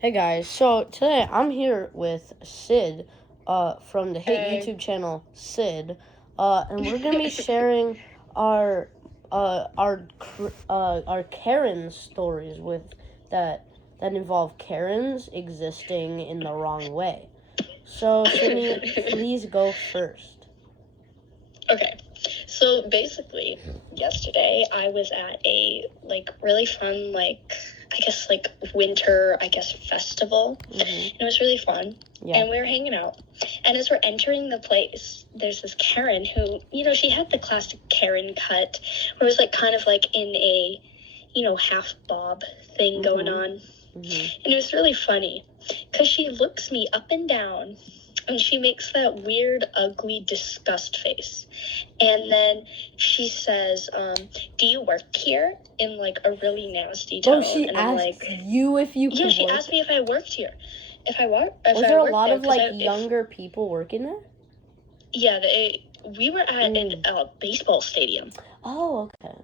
Hey guys, so today I'm here with Sid, from the hit Hey. YouTube channel Sid, and we're gonna be sharing our Karen stories that involve Karens existing in the wrong way. So Sydney, please go first. Okay. So basically, yesterday I was at a really fun winter festival. Mm-hmm. And it was really fun. Yeah. And we were hanging out. And as we're entering the place, there's this Karen who, she had the classic Karen cut where it was kind of in a, half bob thing going on. Mm-hmm. And it was really funny because she looks me up and down and she makes that weird, ugly disgust face. And then she says, do you work here? In a really nasty tone. Oh, she and asked you if you could Yeah, she work? asked me if I worked here. Was there a lot of younger people working there? Yeah, we were at a baseball stadium. Oh, okay.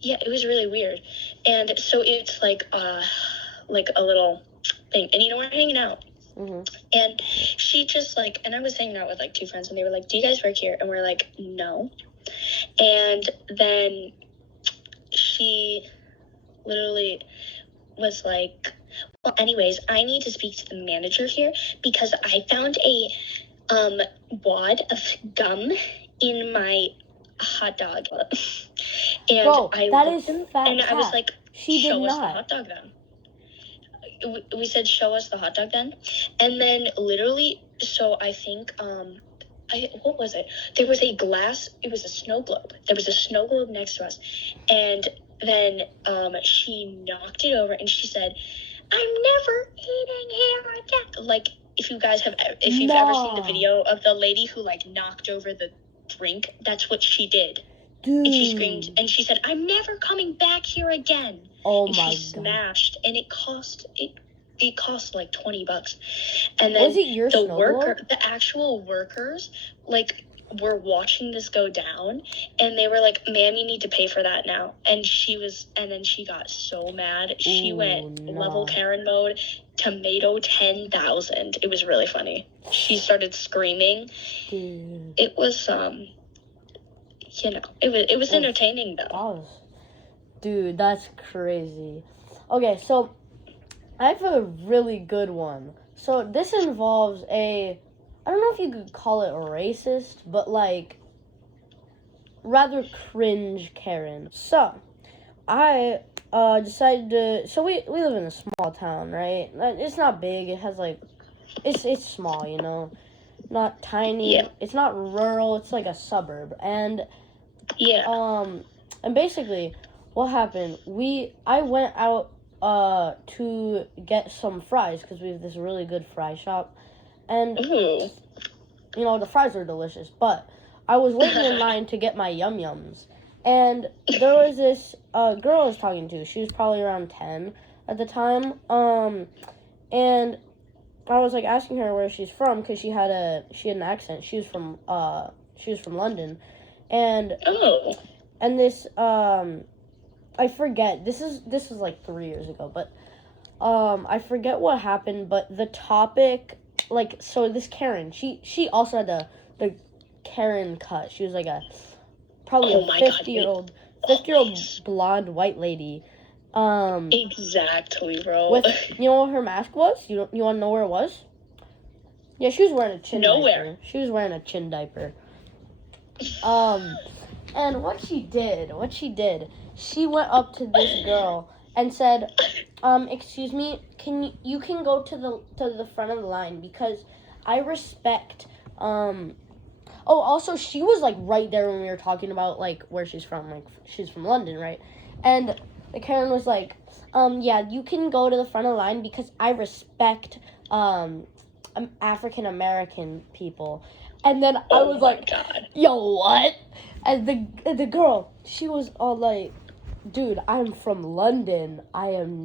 Yeah, it was really weird. And so it's like a little thing. And we're hanging out. Mm-hmm. And she just and I was hanging out with two friends and they were like, do you guys work here? And we're like, no. And then she literally was like, well, anyways, I need to speak to the manager here because I found a wad of gum in my hot dog. And Bro, that is fat. And I was like, she did show us not. the hot dog then. We said, show us the hot dog then. And then literally, so I think, what was it? There was a glass, it was a snow globe. There was a snow globe next to us. And then she knocked it over and she said, I'm never eating here again. If you've ever seen the video of the lady who knocked over the drink, that's what she did. Dude. And she screamed and she said, I'm never coming back here again. Oh and my God. She smashed and it cost like $20. And then was it your the actual workers were watching this go down and they were like, ma'am, you need to pay for that now. And then she got so mad. She went level Karen mode, tomato 10,000. It was really funny. She started screaming. Dude. It was it was entertaining though. Dude, that's crazy. Okay, so I have a really good one. So this involves I don't know if you could call it racist, but rather cringe Karen. So I decided to. So we live in a small town, right? It's not big. It has it's small, not tiny. Yeah. It's not rural. It's like a suburb, and and basically, what happened? I went out to get some fries because we have this really good fry shop, and the fries are delicious. But I was waiting in line to get my Yum Yums, and there was this girl I was talking to. She was probably around 10 at the time, and I was asking her where she's from because she had an accent. She was from London, and this I forget. This was 3 years ago, but I forget what happened. But the topic, so this Karen, she also had the Karen cut. She was probably a 50-year-old blonde white lady. Exactly, bro. With what her mask was? You want to know where it was? Yeah, she was wearing a chin diaper. She was wearing a chin diaper. And what she did, she went up to this girl and said, excuse me, you can go to the front of the line because I respect, also she was right there when we were talking about where she's from, she's from London, right? And the Karen was like, yeah, you can go to the front of the line because I respect, African American people. And then I was like, God. Yo, what? And the girl, she was all like, dude, I'm from London. I am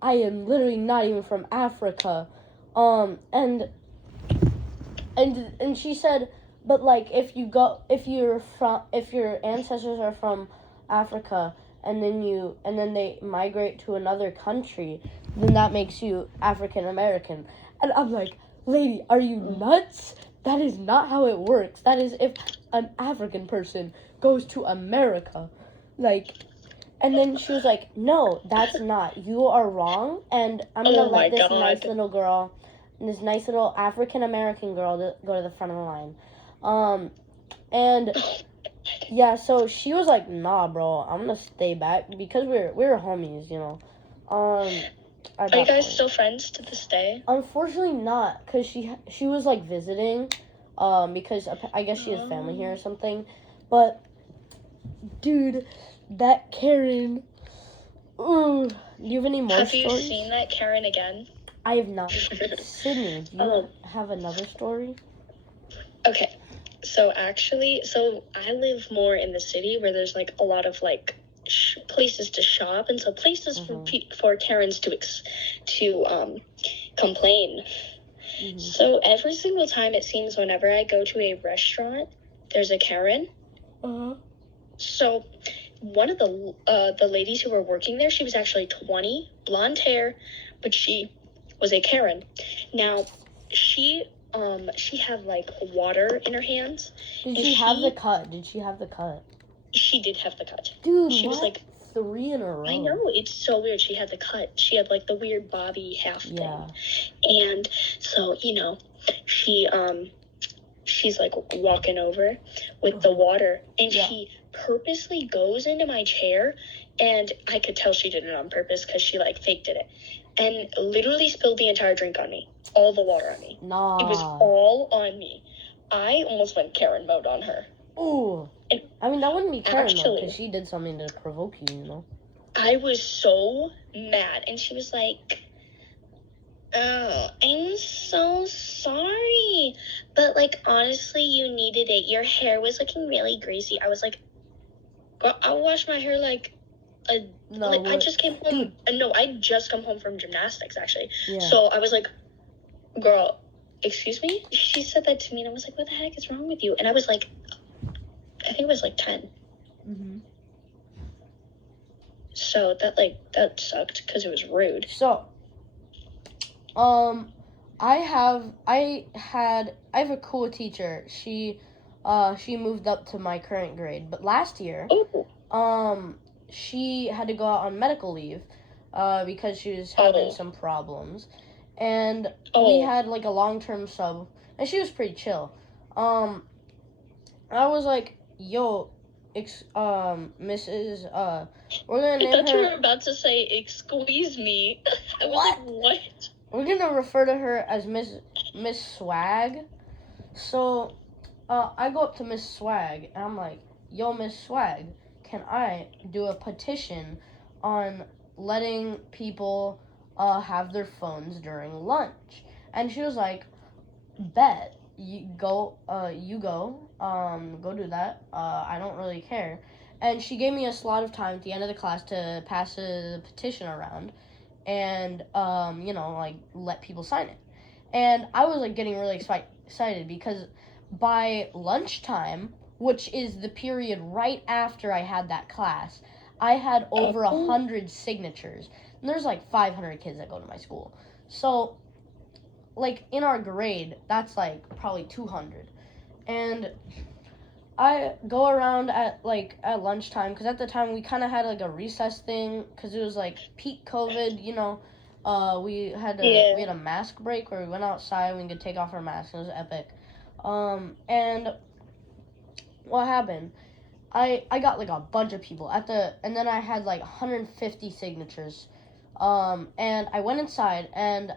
literally not even from Africa. And she said, but if your ancestors are from Africa and then they migrate to another country, then that makes you African American. And I'm like, lady, are you nuts? That is not how it works. That is if an African person goes to America. Like, and then she was like, no, that's not. You are wrong. And I'm going to let this nice little girl, this nice little African American girl go to the front of the line. And yeah, so she was like, nah, bro, I'm going to stay back because we were homies, you know. Are you guys still friends to this day? Unfortunately not, because she was like visiting, because I guess she has family here or something. But, dude, that Karen, do you have any more stories? Have you seen that Karen again? I have not. Sydney, do you have another story? Okay, so actually, I live more in the city where there's like a lot of like places to shop, and so places for Karens to complain. Mm-hmm. So every single time, it seems, whenever I go to a restaurant, there's a Karen. So one of the ladies who were working there, she was actually 20, blonde hair, but she was a Karen. Now, she had like water in her hands. Did she have the cut? She did have the cut. Dude, she was like 3 in a row. I know, it's so weird. She had the cut. She had like the weird bobby half thing. And so, you know, she's like walking over with the water, and she purposely goes into my chair, and I could tell she did it on purpose because she like faked it, and literally spilled the entire drink on me, all the water on me. Nah. It was all on me. I almost went Karen mode on her. Ooh. I mean, that wouldn't be Karen mode because she did something to provoke you, you know? I was so mad, and she was like, oh, I'm so sorry. But, like, honestly, you needed it. Your hair was looking really greasy. I was like, girl, I washed my hair like I just came home. No, I just come home from gymnastics, actually. Yeah. So I was like, girl, excuse me? She said that to me, and I was like, what the heck is wrong with you? And I was like, I think it was like 10. Mm-hmm. So that sucked because it was rude. So, I have a cool teacher. She moved up to my current grade, but last year, she had to go out on medical leave, because she was having some problems, and we had like a long-term sub, and she was pretty chill. I was like, yo, Mrs. We're gonna name her. I thought you were about to say, squeeze me. I was like, what? We're gonna refer to her as Miss Swag. So, I go up to Miss Swag, and I'm like, yo, Miss Swag, can I do a petition on letting people have their phones during lunch? And she was like, bet. You go do that. I don't really care. And she gave me a slot of time at the end of the class to pass a petition around and, like, let people sign it. And I was, like, getting really excited because by lunchtime, which is the period right after I had that class, I had over 100 signatures. And there's, like, 500 kids that go to my school. So, like, in our grade, that's, like, probably 200. And I go around at lunchtime, because at the time we kind of had, like, a recess thing, because it was, like, peak COVID, you know. We had a mask break where we went outside and we could take off our masks. It was epic. And what happened? I got, like, a bunch of people and then I had, like, 150 signatures. And I went inside, and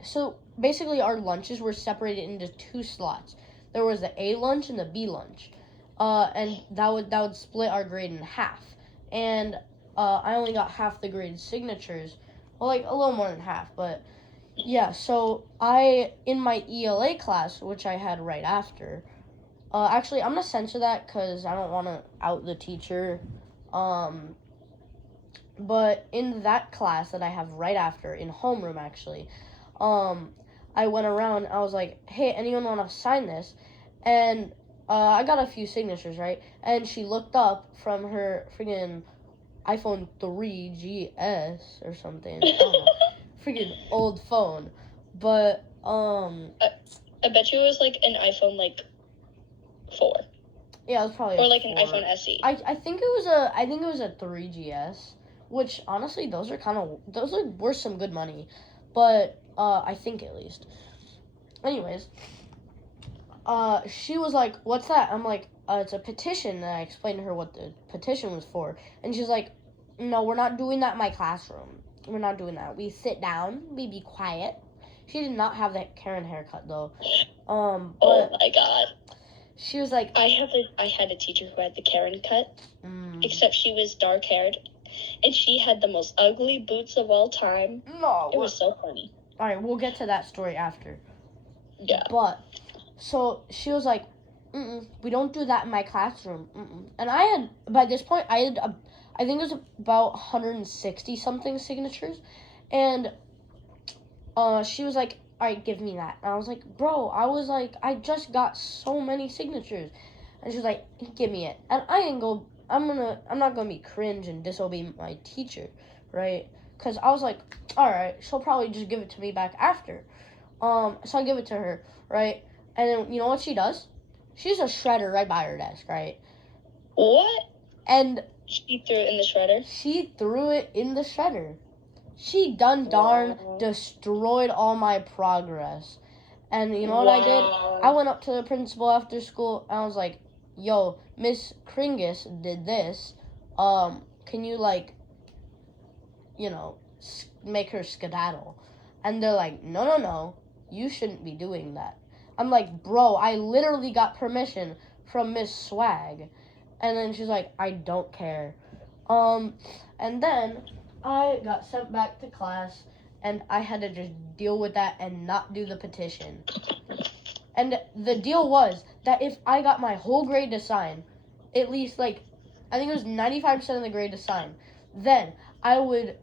so basically our lunches were separated into 2 slots. There was the A lunch and the B lunch. And that would split our grade in half. And I only got half the grade signatures. Well, like, a little more than half, but yeah, so in my ELA class, which I had right after, actually, I'm gonna censor that because I don't want to out the teacher, but in that class that I have right after, in homeroom, actually, I went around, I was like, hey, anyone want to sign this? And I got a few signatures, right? And she looked up from her friggin' iPhone 3GS or something. I don't know. Freaking old phone. But, I bet you it was, like, an iPhone, like, 4. Yeah, it was probably or, like, an 4. iPhone SE. I think it was a 3GS, which, honestly, those are worth some good money. But, I think at least. Anyways, she was like, "What's that?" I'm like, "It's a petition." And I explained to her what the petition was for. And she's like, "No, we're not doing that in my classroom. We're not doing that. We sit down, we be quiet." She did not have that Karen haircut, though. But oh, my God. She was like... I had a teacher who had the Karen cut, except she was dark-haired. And she had the most ugly boots of all time. No. It was so funny. All right, we'll get to that story after. Yeah. But, so she was like, we don't do that in my classroom. And I had, by this point, I think it was about 160 something signatures. And she was like, all right, give me that. And I was like, bro, I just got so many signatures. And she was like, give me it. And I'm not gonna be cringe and disobey my teacher, right? Because I was like, all right, she'll probably just give it to me back after. So I give it to her, right? And then, you know what she does? She's a shredder right by her desk, right? What? And she threw it in the shredder? She threw it in the shredder. She darn destroyed all my progress. And you know what I did? I went up to the principal after school, and I was like, yo, Miss Kringus did this. Can you, like, you know, make her skedaddle? And they're like, no, you shouldn't be doing that. I'm like, bro, I literally got permission from Miss Swag. And then she's like, I don't care. And then I got sent back to class, and I had to just deal with that and not do the petition. And the deal was that if I got my whole grade to sign, at least, like, I think it was 95% of the grade to sign, then it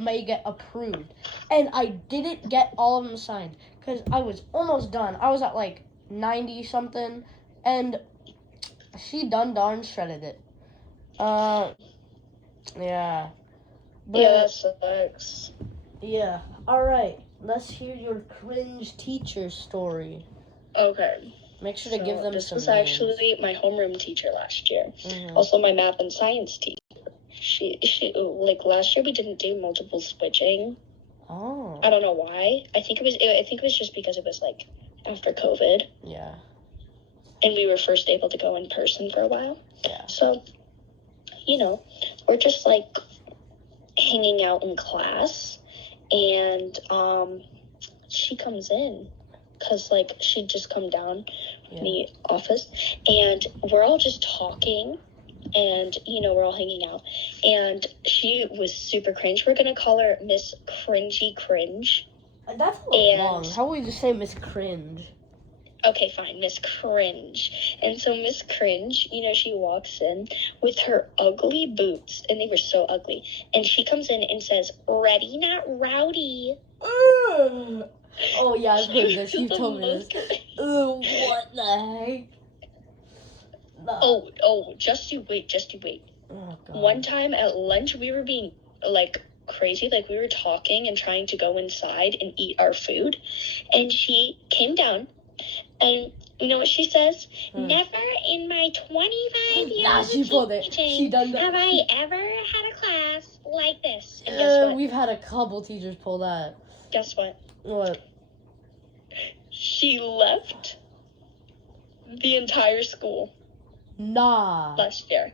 may get approved. And I didn't get all of them signed because I was almost done. I was at like 90 something, and she darn shredded it. Yeah. But, yeah, that sucks. Yeah. Alright, let's hear your cringe teacher story. Okay. Make sure to give them this some was names. Actually my homeroom teacher last year. Also my math and science teacher. She like last year we didn't do multiple switching. Oh. I don't know why. I think it was just because it was like after COVID. Yeah. And we were first able to go in person for a while. Yeah. So, you know, we're just like hanging out in class, and she comes in because like she'd just come down in the office, and we're all just talking, and you know, we're all hanging out, and she was super cringe. We're gonna call her Miss Cringy Cringe. That's a little long. How would you say Miss Cringe? Okay, fine, Miss Cringe. And so Miss Cringe, you know, she walks in with her ugly boots, and they were so ugly. And she comes in and says, "Ready, not rowdy." Oh, yeah, I've heard this. You told me this. What the heck? No. Oh, just you wait. Oh, God. One time at lunch, we were being, like, crazy. Like, we were talking and trying to go inside and eat our food. And she came down, and you know what she says? Never in my 25 years of teaching have I ever had a class like this. And guess what? We've had a couple teachers pull that. Guess what? What? She left the entire school. Nah. Last year.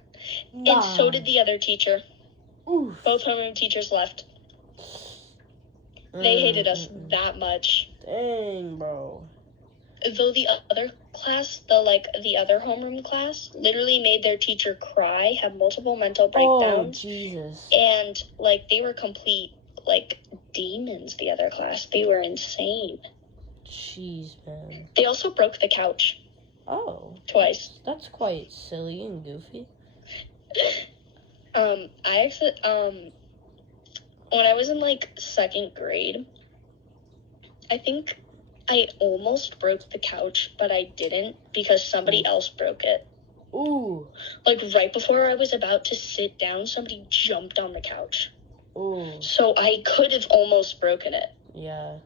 Nah. And so did the other teacher. Oof. Both homeroom teachers left. They hated us that much. Dang, bro. Though the other class, the other homeroom class, literally made their teacher cry, have multiple mental breakdowns. Oh, Jesus. And, like, they were complete, like, demons, the other class. They were insane. Jeez, man. They also broke the couch. Oh. Twice. That's quite silly and goofy. I actually, when I was in, like, second grade, I think I almost broke the couch, but I didn't because somebody else broke it. Ooh. Like, right before I was about to sit down, somebody jumped on the couch. Ooh. So I could have almost broken it. Yeah.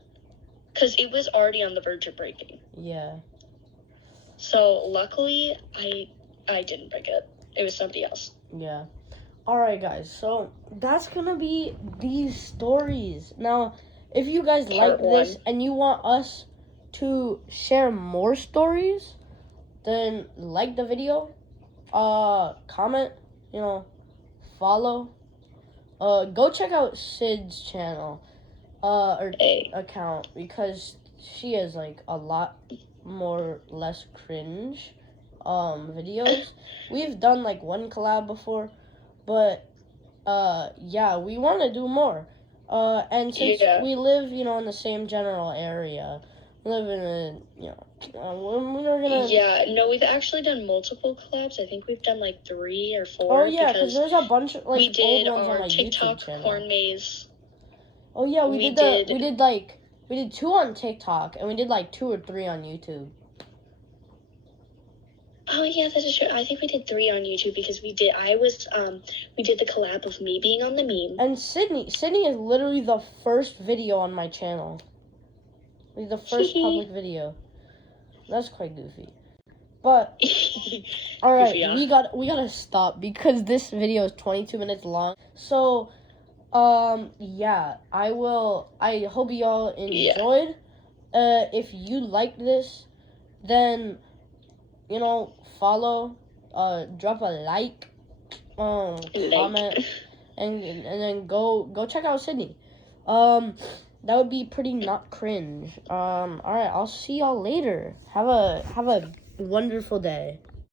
Because it was already on the verge of breaking. Yeah. So, luckily, I didn't break it. It was somebody else. Yeah. Alright, guys. So, that's gonna be these stories. Now, if you guys like this and you want us to share more stories, then like the video, comment, follow. Go check out Sid's channel, or account, because she has like a lot more less cringe videos. We've done like one collab before, but yeah, we want to do more. And since we live, in the same general area, we live in a, we're gonna... Yeah, no, we've actually done multiple collabs. I think we've done like 3 or 4. Oh yeah, because there's a bunch of like we did old ones on my TikTok YouTube channel. corn maze. Oh yeah, we did 2 on TikTok, and we did like 2 or 3 on YouTube. Oh yeah, that is true. I think we did 3 on YouTube because we did the collab of me being on the meme. And Sydney is literally the first video on my channel. Like the first public video. That's quite goofy. But all right, goofy, yeah. we gotta stop because this video is 22 minutes long. So, yeah, I hope y'all enjoyed. If you liked this, then follow, drop a like, comment, and then go check out Sydney. That would be pretty not cringe. All right, I'll see y'all later. Have a wonderful day.